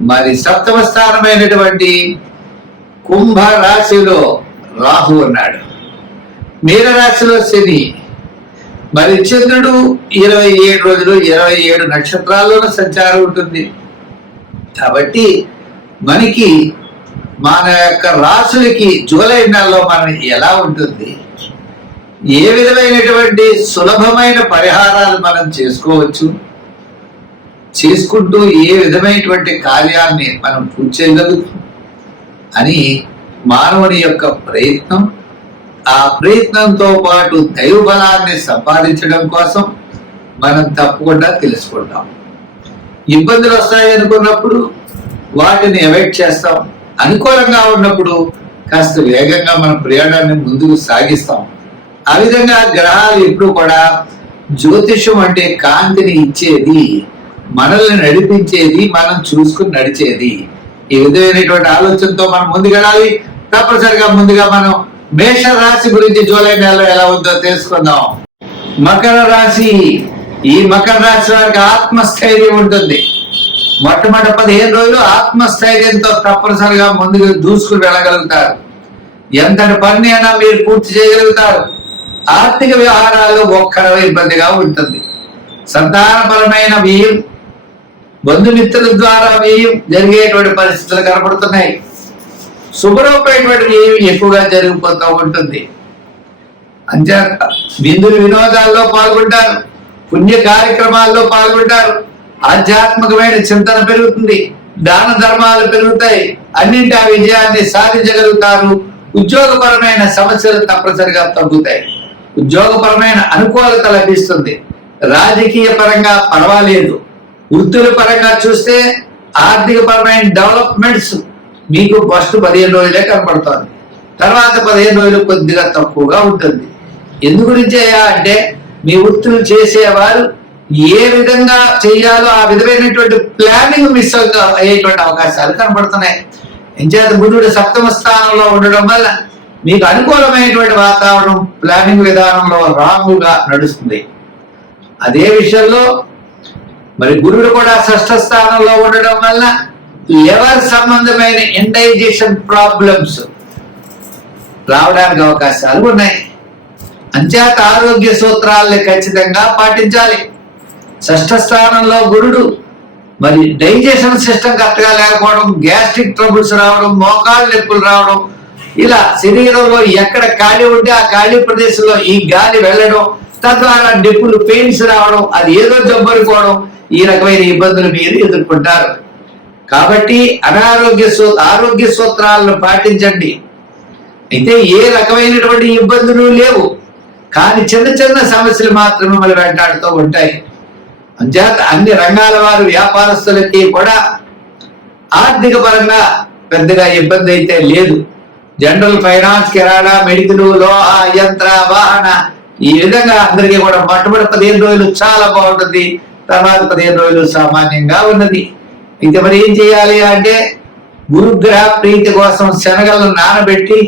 మరి సప్తమ స్థానమైనటువంటి కుంభ రాశిలో రాహు ఉన్నాడు. మీర రాశిలో శని మరి చంద్రుడు ఇరవై ఏడు రోజులు ఇరవై ఏడు నక్షత్రాల్లోనూ సంచారం ఉంటుంది. కాబట్టి మనకి మన యొక్క రాసులకి జూలై నెలలో మన ఎలా ఉంటుంది? ఏ విధమైనటువంటి సులభమైన పరిహారాలు మనం చేసుకోవచ్చు? చేసుకుంటూ ఏ విధమైనటువంటి కార్యాన్ని మనం పూర్తి చేయగలుగుతాం అని మానవుని యొక్క ప్రయత్నం ఆ ప్రయత్నంతో పాటు దైవ బలాన్ని సంపాదించడం కోసం మనం తప్పకుండా తెలుసుకుంటాం. ఇబ్బందులు వస్తాయి అనుకున్నప్పుడు వాటిని అవాయిడ్ చేస్తాం. అనుకూలంగా ఉన్నప్పుడు కాస్త వేగంగా మన ప్రయాణాన్ని ముందుకు సాగిస్తాం. ఆ విధంగా గ్రహాలు ఎప్పుడు కూడా జ్యోతిషం అంటే కాంతిని ఇచ్చేది మనల్ని నడిపించేది మనం చూసుకుని నడిచేది. ఈ విధమైనటువంటి ఆలోచనతో మనం ముందుకెళ్ళాలి. తప్పనిసరిగా ముందుగా మనం మేష రాశి గురించి జూలై నెలలో ఎలా ఉందో తెలుసుకుందాం. మకర రాశి. ఈ మకర రాశి వారికి ఆత్మస్థైర్యం ఉంటుంది. మొట్టమొదటి పదిహేను రోజులు ఆత్మస్థైర్యంతో తప్పనిసరిగా ముందుకు దూసుకుని వెళ్ళగలుగుతారు. ఎంతటి పని అయినా మీరు పూర్తి చేయగలుగుతారు. ఆర్థిక వ్యవహారాలు ఒక్కరవ ఇబ్బందిగా ఉంటుంది. సంతానపరమైన వ్యయం బంధుమిత్రుల ద్వారా వ్యయం జరిగేటువంటి పరిస్థితులు కనపడుతున్నాయి? శుభ్రమైనటువంటి వ్యయం ఎక్కువగా జరిగిపోతూ ఉంటుంది. అంతే బిందులు వినోదాల్లో పాల్గొంటారు పుణ్య కార్యక్రమాల్లో పాల్గొంటారు. ఆధ్యాత్మికమైన చింతన పెరుగుతుంది దాన ధర్మాలు పెరుగుతాయి అన్నింటి ఆ విజయాన్ని సాధించగలుగుతారు. ఉద్యోగపరమైన సమస్యలు తప్పనిసరిగా తగ్గుతాయి. ఉద్యోగపరమైన అనుకూలత లభిస్తుంది. రాజకీయ పరంగా పర్వాలేదు. వృత్తుల పరంగా చూస్తే ఆర్థిక పరమైన డెవలప్మెంట్స్ మీకు ఫస్ట్ పదిహేను రోజులే కనపడుతుంది తర్వాత పదిహేను రోజులు కొద్దిగా తక్కువగా ఉంటుంది. ఎందు గురించి అంటే మీ వృత్తులు చేసేవారు ఏ విధంగా చేయాలో ఆ విధమైనటువంటి ప్లానింగ్ మిస్ అయ్యేటువంటి అవకాశాలు కనపడుతున్నాయి. ఎంచేత బుధుడు సప్తమ స్థానంలో ఉండడం వల్ల మీకు అనుకూలమైనటువంటి వాతావరణం ప్లానింగ్ విధానంలో రాంగుగా నడుస్తుంది. అదే విషయంలో మరి గురుడు కూడా షష్ఠ స్థానంలో ఉండడం వల్ల లివర్ సంబంధమైన ఇండైజేషన్ ప్రాబ్లమ్స్ రావడానికి అవకాశాలు ఉన్నాయి. అంచేత ఆరోగ్య సూత్రాలని ఖచ్చితంగా పాటించాలి. షష్ఠ స్థానంలో గురుడు మరి డైజెషన్ సిస్టమ్ కరెక్ట్గా లేకపోవడం గ్యాస్ట్రిక్ ట్రబుల్స్ రావడం మోకాళ్ళ నొప్పులు రావడం ఇలా శరీరంలో ఎక్కడ ఖాళీ ఉంటే ఆ ఖాళీ ప్రదేశంలో ఈ గాలి వెళ్ళడం తద్వారా నొప్పులు పెయిన్స్ రావడం అది ఏదో జబ్బరుకోవడం ఈ రకమైన ఇబ్బందులు మీరు ఎదుర్కొంటారు. కాబట్టి అనారోగ్య సూ ఆరోగ్య సూత్రాలను పాటించండి. అయితే ఏ రకమైనటువంటి ఇబ్బందులు లేవు. కానీ చిన్న చిన్న సమస్యలు మాత్రమే మిమ్మల్ని వెంటాడుతూ ఉంటాయి. అంచేత అన్ని రంగాల వారు వ్యాపారస్తులకి కూడా ఆర్థిక పరంగా పెద్దగా ఇబ్బంది అయితే లేదు. జనరల్ ఫైనాన్స్ కిరాణా మెడికల్ లోహ యంత్ర వాహన ఈ విధంగా అందరికీ కూడా పట్టుబడి పదిహేను రోజులు చాలా బాగుంటుంది. తర్వాత పదిహేను రోజులు సామాన్యంగా ఉన్నది? అయితే మరి ఏం చేయాలి అంటే గురుగ్రహ ప్రీతి కోసం శనగలను నానబెట్టి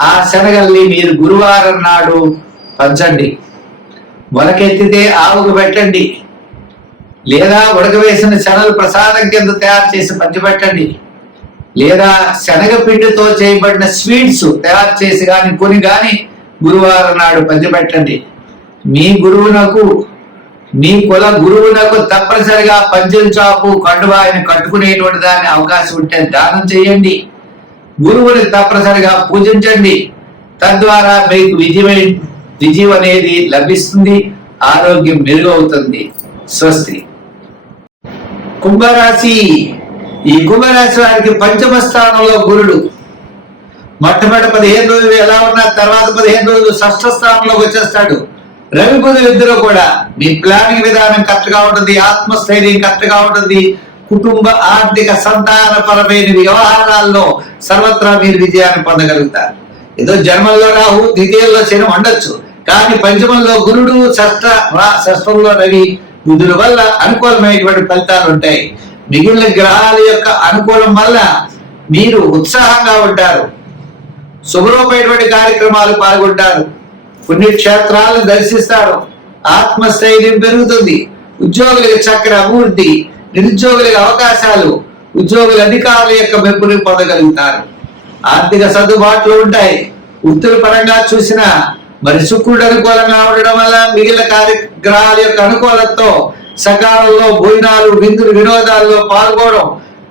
ఆ శనగల్ని మీరు గురువారం నాడు పంచండి. మొలకెత్తితే ఆవుకు పెట్టండి. లేదా ఉడకవేసిన శనగలు ప్రసాదం కింద తయారు చేసి పంచిపెట్టండి. లేదా శనగ పిండితో చేయబడిన స్వీట్స్ తయారు చేసి కానీ కొని కానీ గురువారం నాడు పంచిపెట్టండి. మీ గురువునకు మీ కుల గురువునకు తప్పనిసరిగా పంచం చాపు కండువా ఆయన కట్టుకునేటువంటి దాన్ని అవకాశం ఉంటే దానం చేయండి. గురువుని తప్పనిసరిగా పూజించండి. తద్వారా మీకు విజయమై విజయం అనేది లభిస్తుంది ఆరోగ్యం మెరుగవుతుంది. స్వస్తి. కుంభరాశి. ఈ కుంభరాశి వారికి పంచమ స్థానంలో గురుడు. మొట్టమొదటి పదిహేను రోజులు ఎలా ఉన్నా తర్వాత పదిహేను రోజులు షష్ఠ స్థానంలోకి వచ్చేస్తాడు. రవి బుధులు ఇద్దరు కూడా. మీ ప్లానింగ్ విధానం కరెక్ట్గా ఉంటుంది ఆత్మస్థైర్యం కరెక్ట్గా ఉంటుంది. కుటుంబ ఆర్థిక సంతానపరమైన వ్యవహారాల్లో సర్వత్రా మీరు విజయాన్ని పొందగలుగుతారు. ఏదో జన్మల్లో రాహు ద్వితీయంలో శని ఉండొచ్చు కానీ పంచమంలో గురుడు షష్ట రా- రవి బుధుల వల్ల అనుకూలమైనటువంటి ఫలితాలు ఉంటాయి. మిగిలిన గ్రహాల యొక్క అనుకూలం వల్ల మీరు ఉత్సాహంగా ఉంటారు. శుభ్రమైనటువంటి కార్యక్రమాలు పాల్గొంటారు. పుణ్యక్షేత్రాలను దర్శిస్తారు. ఆత్మస్థైర్యం పెరుగుతుంది. ఉద్యోగులకు చక్కని అభివృద్ధి నిరుద్యోగులకు అవకాశాలు ఉద్యోగుల అధికారుల యొక్క మెప్పుని పొందగలుగుతారు. ఆర్థిక సర్దుబాట్లు ఉంటాయి. వృత్తుల పరంగా చూసిన మరి శుక్రుడు అనుకూలంగా ఉండడం వల్ల మిగిలిన కార్యగ్రహాల యొక్క అనుకూలతతో సకాలంలో భోజనాలు విందులు వినోదాల్లో పాల్గొనడం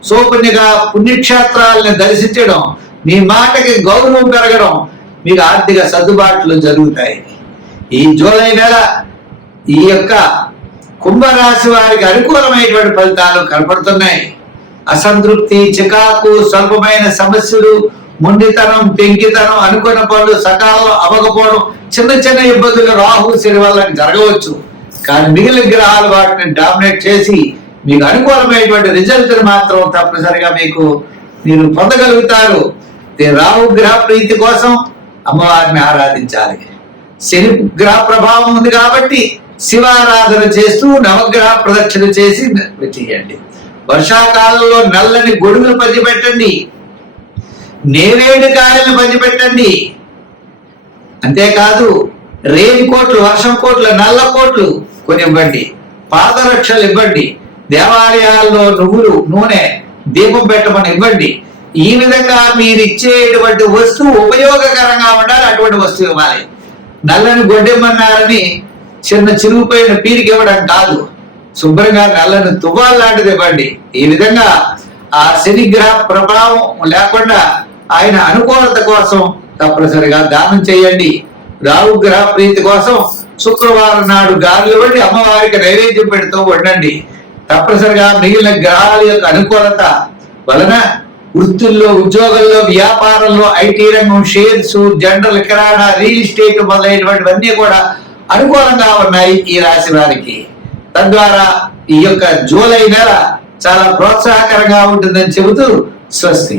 సోపుణ్యగా పుణ్యక్షేత్రాలను దర్శించడం మీ మాటకి గౌరవం పెరగడం మీకు ఆర్థిక సర్దుబాట్లు జరుగుతాయి. ఈ జూలై నెల ఈ యొక్క కుంభరాశి వారికి అనుకూలమైనటువంటి ఫలితాలు కనపడుతున్నాయి. అసంతృప్తి చికాకు స్వల్పమైన సమస్యలు మొండితనం పెంకితనం అనుకున్న పనులు సకాలంలో అవ్వకపోవడం చిన్న చిన్న ఇబ్బందులు రాహు శని వల్ల జరగవచ్చు. కానీ మిగిలిన గ్రహాలు వాటిని డామినేట్ చేసి మీకు అనుకూలమైనటువంటి రిజల్ట్ మాత్రం తప్పనిసరిగా మీకు మీరు పొందగలుగుతారు. రాహు గ్రహ ప్రీతి కోసం అమ్మవారిని ఆరాధించాలి. శని గ్రహ ప్రభావం ఉంది కాబట్టి శివారాధన చేస్తూ నవగ్రహ ప్రదక్షిణ చేసి చేయండి వర్షాకాలంలో నల్లని గొడుగులు పంచిపెట్టండి నేరేడు కాయలను పంచిపెట్టండి అంతేకాదు రెయిన్ కోట్లు వర్షం కోట్లు నల్ల కోట్లు కొని ఇవ్వండి పాదరక్షలు ఇవ్వండి. దేవాలయాల్లో నువ్వులు నూనె దీపం పెట్టమని ఇవ్వండి. ఈ విధంగా మీరు ఇచ్చేటువంటి వస్తువు ఉపయోగకరంగా ఉండాలి అటువంటి వస్తువు ఇవ్వాలి. నల్లని గొడ్డెమ్మన్నారని చిన్న చిరుగుపోయిన పీరికి ఇవ్వడం కాదు. శుభ్రంగా నల్లని తువ్వాలు లాంటిది ఇవ్వండి. ఈ విధంగా ఆ శనిగ్రహ ప్రభావం లేకుండా ఆయన అనుకూలత కోసం తప్పనిసరిగా దానం చేయండి. రావు గ్రహ ప్రీతి కోసం శుక్రవారం నాడు గాలిలో ఇవ్వండి అమ్మవారికి నైవేద్యం పెడుతూ ఉండండి. తప్పనిసరిగా మిగిలిన గ్రహాల యొక్క అనుకూలత వలన వృత్తుల్లో ఉద్యోగంలో వ్యాపారంలో ఐటీ రంగం shares general kirana real estate మొదలైనటువంటివన్నీ కూడా అనుకూలంగా ఉన్నాయి ఈ రాశి వారికి. తద్వారా ఈ యొక్క జూలై నెల చాలా ప్రోత్సాహకరంగా ఉంటుందని చెబుతూ స్వస్తి.